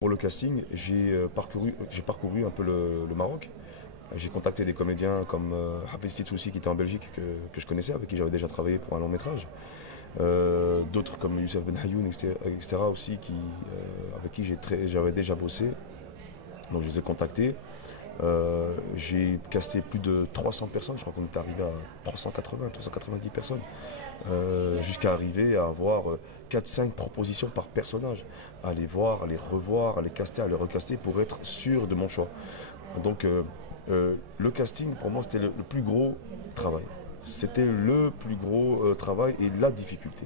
Pour le casting, j'ai parcouru un peu le Maroc. J'ai contacté des comédiens comme Hafez Titoussi qui était en Belgique, que je connaissais, avec qui j'avais déjà travaillé pour un long métrage. D'autres comme Youssef Ben Ayoun, etc. aussi, avec qui j'avais déjà bossé. Donc je les ai contactés. J'ai casté plus de 300 personnes, je crois qu'on est arrivé à 380, 390 personnes, jusqu'à arriver à avoir 4-5 propositions par personnage, à les voir, à les revoir, à les caster, à les recaster pour être sûr de mon choix. Donc le casting pour moi c'était le plus gros travail. C'était le plus gros travail et la difficulté.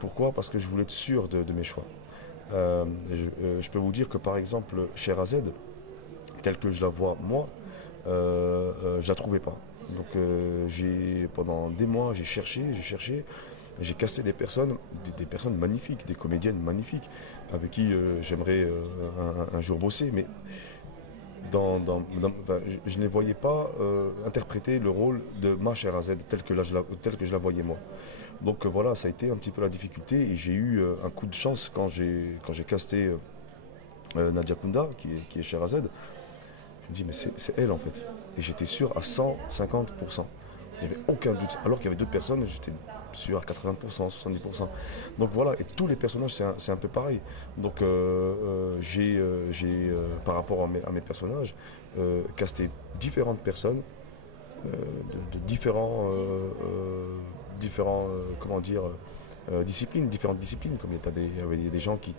Pourquoi? Parce que je voulais être sûr de mes choix. Je peux vous dire que par exemple Sherazade, telle que je la vois moi, je la trouvais pas. Donc pendant des mois j'ai casté des personnes, des personnes magnifiques, des comédiennes magnifiques, avec qui j'aimerais un jour bosser, mais enfin, je ne les voyais pas interpréter le rôle de ma Sherazade telle que je la voyais moi. Donc voilà, ça a été un petit peu la difficulté et j'ai eu un coup de chance quand j'ai casté Nadia Kounda, qui est Sherazade. Je me dis, mais c'est elle en fait. Et j'étais sûr à 150%. Il n'y avait aucun doute. Alors qu'il y avait d'autres personnes, j'étais sûr à 80%, 70%. Donc voilà, et tous les personnages, c'est un peu pareil. Donc par rapport à mes personnages, casté différentes personnes, différents, comment dire, différentes disciplines. Comme il y avait des gens qui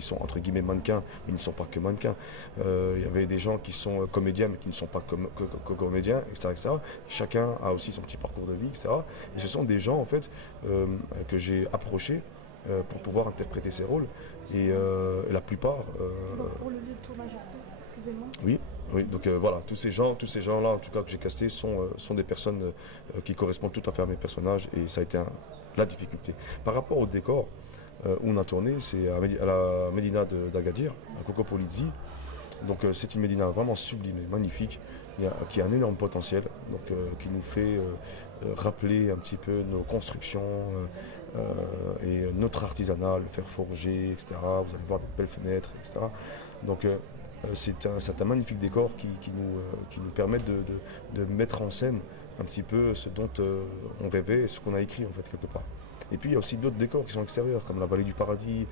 sont entre guillemets mannequins, mais ils ne sont pas que mannequins. Il y avait des gens qui sont comédiens, mais qui ne sont pas que comédiens, etc., etc. Chacun a aussi son petit parcours de vie, etc. Et ce sont des gens en fait que j'ai approchés pour pouvoir interpréter ces rôles. Et la plupart. Donc pour le lieu de tournage aussi, excusez-moi. Oui, oui, donc voilà, tous ces gens-là, en tout cas que j'ai castés, sont des personnes qui correspondent tout à fait à mes personnages et ça a été la difficulté. Par rapport au décor où on a tourné, c'est à la Médina d'Agadir, à Cocopolizi. Donc c'est une Médina vraiment sublime et magnifique, qui a un énorme potentiel, donc qui nous fait rappeler un petit peu nos constructions et notre artisanat, le fer forgé, etc. Vous allez voir de belles fenêtres, etc. Donc c'est un magnifique décor qui nous permet de mettre en scène un petit peu ce dont on rêvait et ce qu'on a écrit en fait quelque part. Et puis il y a aussi d'autres décors qui sont extérieurs, comme la vallée du paradis,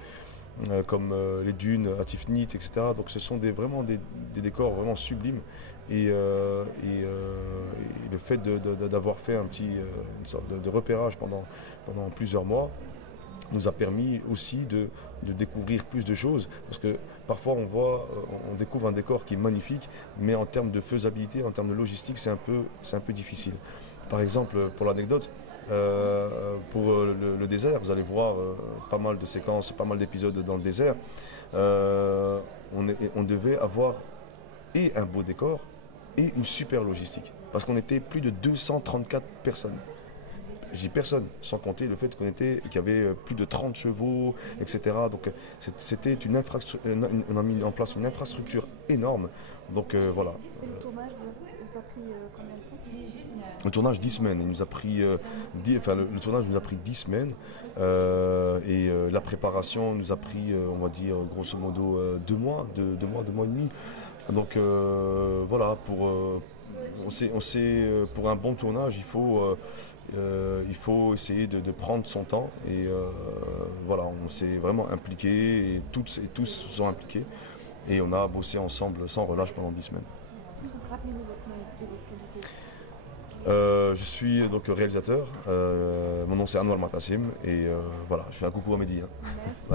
comme les dunes à Tifnit, etc. Donc ce sont vraiment des décors vraiment sublimes. Et le fait d'avoir fait une sorte de repérage pendant plusieurs mois nous a permis aussi de découvrir plus de choses. Parce que parfois on découvre un décor qui est magnifique, mais en termes de faisabilité, en termes de logistique, c'est un peu difficile. Par exemple, pour l'anecdote, pour le désert, vous allez voir pas mal de séquences, pas mal d'épisodes dans le désert. On devait avoir et un beau décor et une super logistique. Parce qu'on était plus de 234 personnes. Je dis personne, sans compter le fait qu'il y avait plus de 30 chevaux, etc. Donc c'était on a mis en place une infrastructure énorme. Donc voilà. Et le tournage vous a pris combien de temps? Le tournage 10 semaines. Il nous a pris, le tournage nous a pris 10 semaines. La préparation nous a pris, on va dire, grosso modo 2 mois, 2 mois et demi. Donc voilà, pour un bon tournage, il faut essayer de prendre son temps. Et voilà, on s'est vraiment impliqué et toutes et tous se sont impliqués. Et on a bossé ensemble sans relâche pendant 10 semaines. Rappelez-nous votre nom et votre qualité. Je suis donc réalisateur. Mon nom c'est Anwar Matassim et voilà, je fais un coucou à Mehdi, hein. Merci.